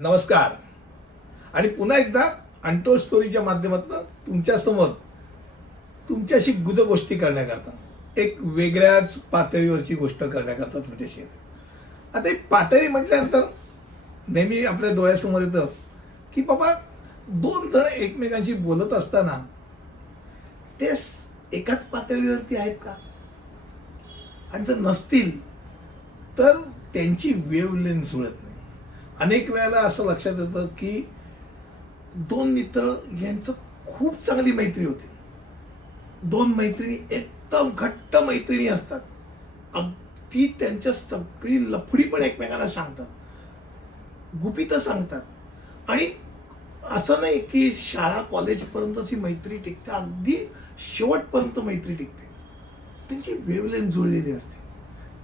नमस्कार. आणि पुन्हा एकदा अनटोल स्टोरीच्या माध्यमातून तुमच्यासमोर तुमच्याशी गुद गोष्टी करण्याकरता एक वेगळ्याच पातळीवरची गोष्ट करण्याकरता तुमच्याशी येते. आता एक पातळी म्हटल्यानंतर नेहमी आपल्या डोळ्यासमोर येतं की बाबा दोन जण एकमेकांशी बोलत असताना ते एकाच पातळीवरती आहेत का? आणि जर नसतील तर त्यांची वेवलेन जुळत नाही. अनेक वेळेला असं लक्षात येतं की दोन मित्र यांचं खूप चांगली मैत्री होती. दोन मैत्रिणी एकदम घट्ट मैत्रिणी असतात. अगदी त्यांच्या सगळी लफडी पण एकमेकांना सांगतात. गुपितं सांगतात. आणि असं नाही की शाळा कॉलेजपर्यंतची मैत्री टिकते. अगदी शेवटपर्यंत मैत्री टिकते. त्यांची वेवलेन जुळलेली असते.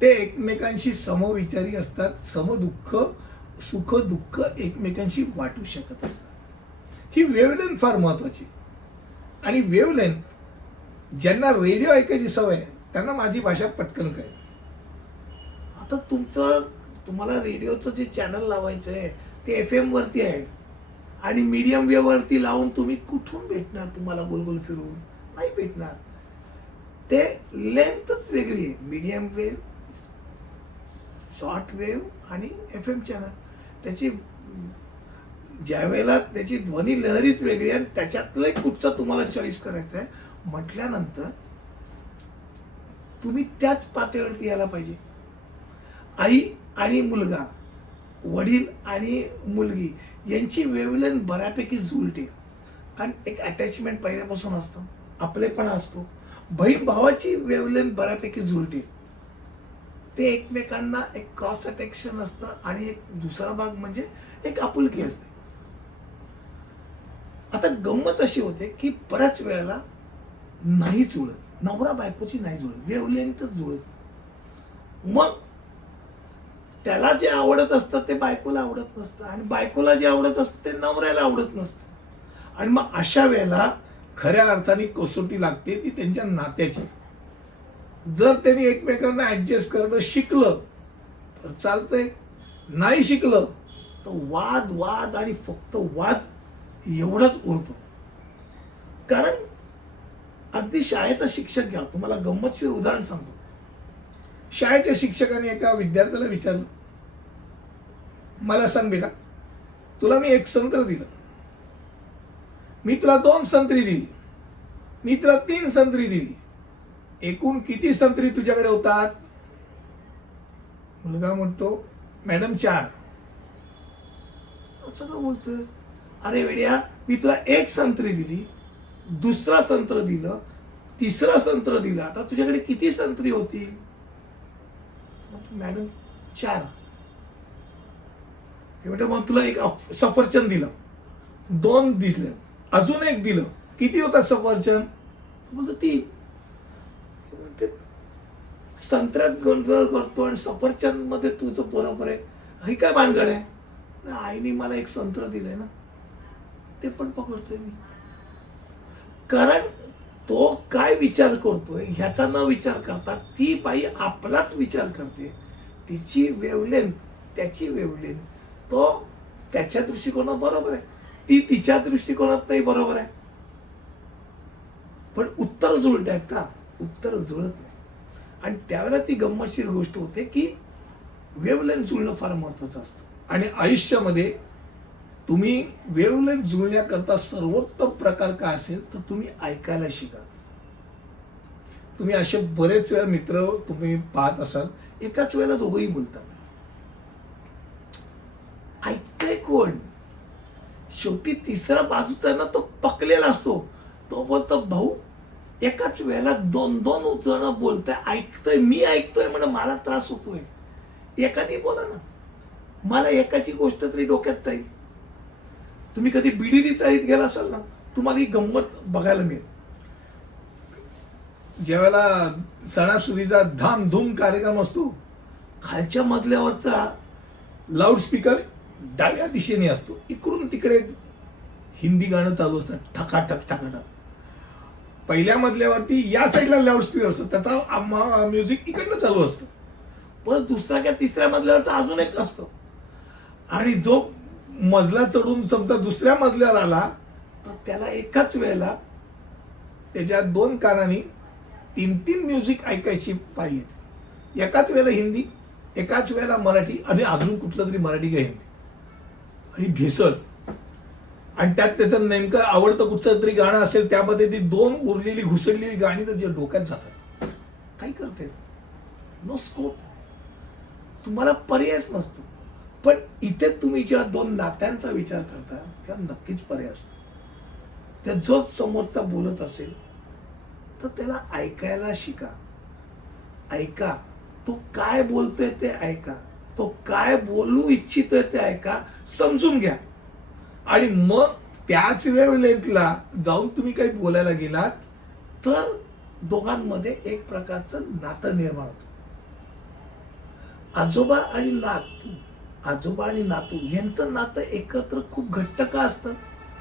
ते एकमेकांशी समविचारी असतात. समदुःख सुख दुःख एकमेकांशी वाटू शकत असतात. ही वेवलेन फार महत्वाची. आणि वेवलेन ज्यांना रेडिओ ऐकायची सवय आहे, त्यांना माझी भाषा पटकन कळेल. आता तुमचं तुम्हाला रेडिओचं जे चॅनल लावायचं आहे ते एफ एमवरती आहे. आणि मीडियम वेवरती लावून तुम्ही कुठून भेटणार तुम्हाला गोलगोल फिरवून नाही भेटणार. ते लेंथच वेगळी आहे. मीडियम वेव शॉर्ट वेव आणि एफ एम चॅनल त्याची ज्या वेळेला त्याची ध्वनी लहरीच वेगळी आहे आणि त्याच्यातलं एक कुठचा तुम्हाला चॉईस करायचा आहे म्हटल्यानंतर तुम्ही त्याच पातळीवरती यायला पाहिजे. आई आणि मुलगा वडील आणि मुलगी यांची वेवलेन बऱ्यापैकी जुळते. कारण एक अटॅचमेंट पहिल्यापासून असतं आपलेपणा असतो. बहीण भावाची वेवलेन बऱ्यापैकी जुळते. ते एकमेकांना एक क्रॉस अटॅक्शन असतं आणि एक दुसरा भाग म्हणजे एक आपुलकी असते. आता गंमत अशी होते की बऱ्याच वेळेला नाही जुळत. नवरा बायकोची नाही जुळत. वेवलेंथच जुळत मग त्याला जे आवडत असतं ते बायकोला आवडत नसतं आणि बायकोला जे आवडत असतं ते नवऱ्याला आवडत नसतं. आणि मग अशा वेळेला खऱ्या अर्थाने कसोटी लागते ती त्यांच्या नात्याची. जर त्यांनी एकमेकांना ॲडजस्ट करणं शिकलं तर चालतंय. नाही शिकलं तर वाद वाद आणि फक्त वाद एवढंच उरतो. कारण अगदी शाळेचा शिक्षक घ्या. तुम्हाला गंमतशीर उदाहरण सांगतो. शाळेच्या शिक्षकाने एका विद्यार्थ्याला विचारलं मला सांग बेटा तुला मी एक संत्र दिलं. मी तुला दोन संत्री दिली. मी तुला तीन संत्री दिली. एकूण किती संत्री तुझ्याकडे होतात? मुलगा म्हणतो मॅडम चार. असं का बोलतोय अरे वेड्या मी तुला एक संत्री दिली दुसरा संत्र दिलं तिसरा संत्र दिलं. आता तुझ्याकडे किती संत्री होतील? मॅडम चार. हे बेटा मग तुला एक सफरचंद दिलं. दोन दिसलं. अजून एक दिलं. किती होतात सफरचंद? बोलतो तीन. ते संत्र्यात गोंधळ करतो आणि सफरचंदमध्ये तुझं बरोबर आहे ही काय भानगड आहे? आईने मला एक संत्र दिलंय ना. ते पण पकडतोय मी. कारण तो काय विचार करतोय ह्याचा न विचार करता ती बाई आपलाच विचार करते. तिची वेवलेन त्याची वेवलेन तो त्याच्या दृष्टिकोनात बरोबर आहे. ती तिच्या दृष्टिकोनात नाही बरोबर आहे. पण उत्तर जुळत आहेत का? उत्तर जुळत नाही. आणि त्यावेळेला ती गंमतशीर गोष्ट होते की वेवलेन जुळणं फार महत्वाचं असतं. आणि आयुष्यामध्ये तुम्ही वेवलेन जुळण्याकरता सर्वोत्तम प्रकार काय असेल तर तुम्ही ऐकायला शिका. तुम्ही असे बरेच वेळा मित्र तुम्ही पाहत असाल एकाच वेळेला दोघंही बोलतात. ऐकतंय कोण? शेवटी तिसरा बाजूचा ना तो पकलेला असतो. तो बोलतो भाऊ एकाच वेळेला दोन दोन जण बोलताय ऐकतोय मी ऐकतोय म्हणून मला त्रास होतोय. एकाने बोला ना. मला एकाची गोष्ट तरी डोक्यात जाईल. तुम्ही कधी बिडीनी चाळीत गेला असाल ना तुम्हाला ही गंमत बघायला मिळेल. ज्यावेळेला सणासुदीचा धामधूम कार्यक्रम असतो खालच्या मजल्यावरचा लाऊडस्पीकर डाव्या दिशेने असतो. इकडून तिकडे हिंदी गाणं चालू असतं. ठकाठक ठकाठक. पहिल्या मजल्यावरती या साईडला लाऊडस्पीकर असतो. त्याचा म्युझिक इकडनं चालू असतं. पण दुसऱ्या किंवा तिसऱ्या मजल्यावरचा अजून एक असतो. आणि जो मजला चढून समजा दुसऱ्या मजल्यावर आला तर त्याला एकाच वेळेला त्याच्या दोन कानाने तीन तीन म्युझिक ऐकायची पाळी येते. एकाच वेळेला हिंदी एकाच वेळेला मराठी आणि अजून कुठलं तरी मराठी का हिंदी. आणि भेसळ. आणि त्यात त्याचं नेमकं आवडतं कुठचं तरी गाणं असेल त्यामध्ये ती दोन उरलेली घुसडलेली गाणी तर जे डोक्यात जातात. काही करते? नो स्कोप तुम्हाला पर्यायच नसतो. पण इथे तुम्ही ज्या दोन नात्यांचा विचार करता तेव्हा नक्कीच पर्याय असतो. त्या जो समोरचा बोलत असेल तर त्याला ऐकायला शिका. ऐका. तो काय बोलतोय ते ऐका. तो काय बोलू इच्छितोय ते ऐका. समजून घ्या. आणि मग त्याच वेवलेंथला जाऊन तुम्ही काही बोलायला गेलात तर दोघांमध्ये एक प्रकारचं नातं निर्माण होतं. आजोबा आणि नातू आजोबा आणि नातू यांचं नातं एकत्र खूप घट्ट का असतं?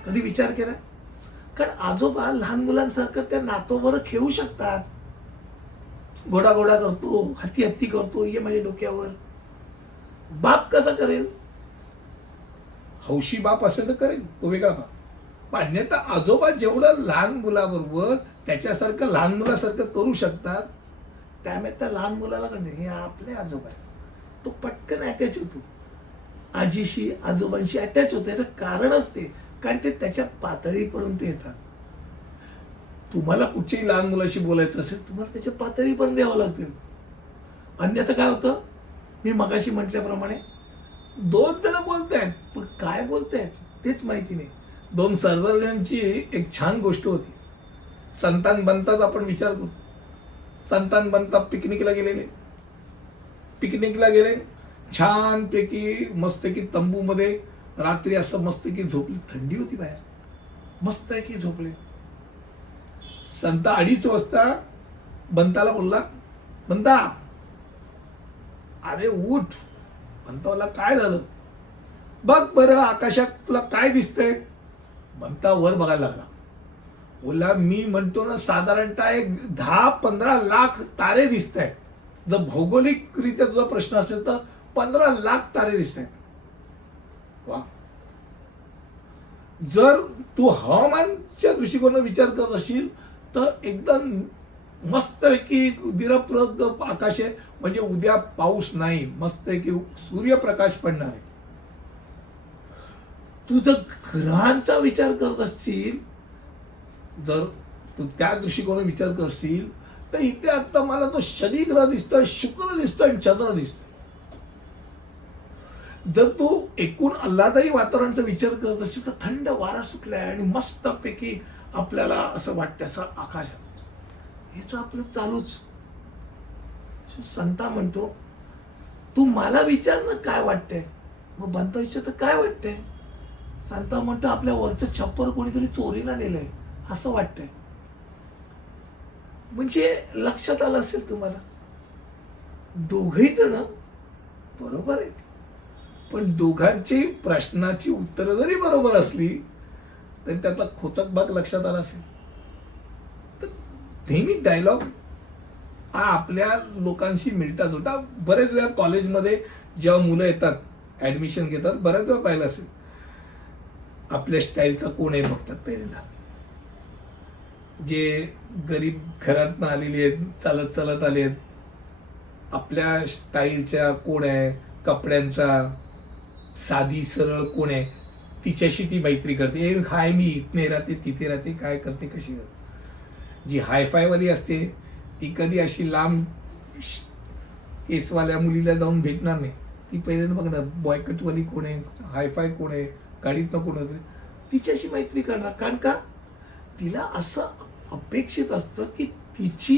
कधी विचार केला? कारण आजोबा लहान मुलांसारखं त्या नातोबर खेळू शकतात. घोडा घोडा करतो हत्ती हत्ती करतो ये माझ्या डोक्यावर. बाप कसा करेल? हौशी बाप असेल तर करेल तो वेगळा बाप. पण अन्यथा आजोबा जेवढं लहान मुलाबरोबर त्याच्यासारखं लहान मुलासारखं करू शकतात त्यामुळे त्या लहान मुलाला कडे हे आपले आजोबा आहे तो पटकन अटॅच होतो. आजीशी आजोबांशी अटॅच होतो. याचं कारणच ते कारण ते त्याच्या पातळीपर्यंत येतात. तुम्हाला कुठच्याही लहान मुलाशी बोलायचं असेल तुम्हाला त्याच्या पातळीपर्यंत यावं लागतील. अन्यथा काय होतं? मी मगाशी म्हटल्याप्रमाणे दोन जण बोलतायत पण काय बोलतायत तेच माहिती नाही. दोन सरदारांची एक छान गोष्ट होती. संतान बनताच आपण विचार करू. संतान बनता पिकनिकला गेलेले. पिकनिकला गेले छानपैकी मस्तकी तंबूमध्ये रात्री असं मस्तकी झोपली. थंडी होती बाहेर. मस्तपैकी झोपले. संत अडीच वाजता बंताला बोलला बंता अरे उठ. बंता मला काय झालं? बघ बरं आकाशात तुला काय दिसतंय. म्हणता वर बघायला लागला. ओला मी म्हणतो ना साधारणतः एक दहा पंधरा लाख तारे दिसत आहेत जर भौगोलिकरित्या तुझा प्रश्न असेल तर पंधरा लाख तारे दिसत आहेत वा. जर तू हवामानच्या दृष्टिकोनात विचार करत असशील तर एकदम मस्तपैकी दिरप्रद आकाश आहे. म्हणजे उद्या पाऊस नाही मस्त सूर्यप्रकाश पडणार आहे. तू जर ग्रहांचा विचार करत असशील जर तू त्या दृष्टिकोनात विचार करशील तर इथे आता मला तो शनी ग्रह दिसतोय शुक्र दिसतोय आणि चंद्र दिसतोय. जर तू एकूण आल्हादायी वातावरणाचा विचार करत असशील तर थंड वारा सुटलाय आणि मस्तपैकी आपल्याला असं वाटतं असं आकाश हेच आपलं चालूच. संता म्हणतो तू मला विचार ना काय वाटतंय? मग बनता विचार तर काय वाटतंय? संता म्हणतो आपल्या वरचं छप्पर कोणीतरी चोरीला नेलंय असं वाटतंय. म्हणजे लक्षात आलं असेल तुम्हाला? दोघही जण बरोबर आहेत. पण दोघांची प्रश्नाची उत्तरं जरी बरोबर असली तरी त्यातला खोचक भाग लक्षात आला असेल. नेहमीच डायलॉग हा आपल्या लोकांशी मिळता जुळता बरेच वेळा कॉलेजमध्ये जेव्हा मुलं येतात ॲडमिशन घेतात बऱ्याच वेळा पाहिलं असेल. आपल्या स्टाईलचा कोण आहे बघतात पहिल्यांदा? जे गरीब घरातनं आलेले आहेत चालत चालत आले आहेत आपल्या स्टाईलच्या कोण आहे कपड्यांचा साधी सरळ कोण आहे तिच्याशी ती मैत्री करते. ए हाय मी इथने राहते तिथे राहते काय करते कशी राहते जी हायफायवाली असते ती कधी अशी लांब केसवाल्या मुलीला जाऊन भेटणार नाही. ती पहिल्यांदा बघणार बॉयकटवाली कोण आहे हायफाय कोण आहे गाडीतनं कोण होते तिच्याशी मैत्री करणार. कारण का? तिला असं अपेक्षित असतं की तिची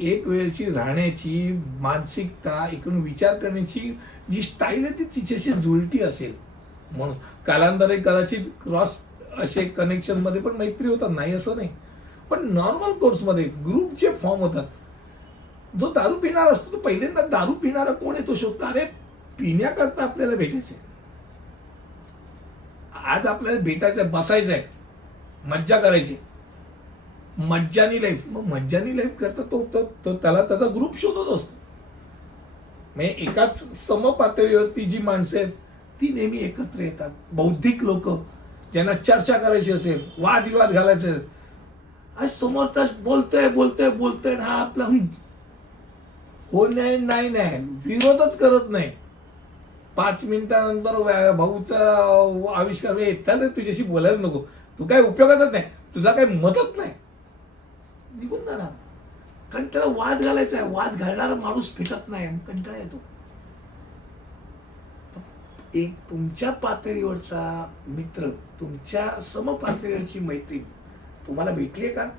एक वेळची राहण्याची मानसिकता एकूण विचार करण्याची जी स्टाईल आहे ती तिच्याशी जुळती असेल. म्हणून कालांतरे कदाचित क्रॉस असे कनेक्शनमध्ये पण मैत्री होतात. नाही असं नाही. पण नॉर्मल कोर्समध्ये ग्रुप जे फॉर्म होतात. जो दारू पिणारा असतो तो पहिल्यांदा दारू पिणारा कोण आहे तो शोधतो अरे पिण्याकरता आपल्याला भेटायचे आज आपल्याला भेटायचं आहे बसायचं आहे मज्जा करायची. मज्जानी लाईफ मग मज्जानी लाईफ करता तो तो तो त्याला त्याचा ग्रुप शोधत असतो. म्हणजे एकाच समपातळीवरती जी माणसं आहेत ती नेहमी एकत्र येतात. बौद्धिक लोक ज्यांना चर्चा करायची असेल वादविवाद घालायचे असेल आज समोरचा बोलतोय बोलतोय बोलतोय आणि हा आपला हो. नाही नाही नाही. विरोधच करत नाही. पाच मिनिटानंतर भाऊचा आविष्कार म्हणजे चालेल तुझ्याशी बोलायला नको. तू काय उपयोगातच नाही. तुझा काही मतच नाही. निघून जाणार. कारण त्याला वाद घालायचा आहे. वाद घालणारा माणूस फिटत नाही. कंटाळा येतो. एक तुमच्या पातळीवरचा मित्र तुमच्या समपातळीवरची मैत्रीण तुम्हाला भेटली का?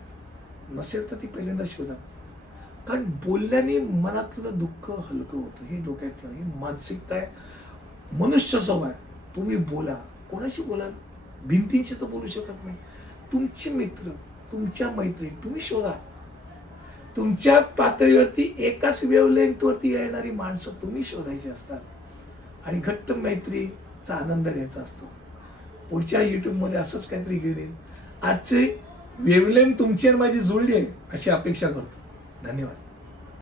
नसेल तर ती पहिल्यांदा शोधा. कारण बोलल्याने मनातलं दुःख हलकं होतं. हे डोक्यात ठेवा. ही मानसिकता आहे. मनुष्य स्वभाव आहे. तुम्ही बोला. कोणाशी बोलाल? भिंतींशी तर बोलू शकत नाही. तुमचे मित्र तुमच्या मैत्रीण तुम्ही शोधा. तुमच्या पातळीवरती एकाच वेवलेंथवरती येणारी माणसं तुम्ही शोधायची असतात. आणि घट्ट मैत्रीचा आनंद घ्यायचा असतो. पुढच्या युट्यूबमध्ये असंच काहीतरी घेऊन येईल आजचे वेवलेन तुमची आणि माझी जुळली आहे अशी अपेक्षा करतो. धन्यवाद.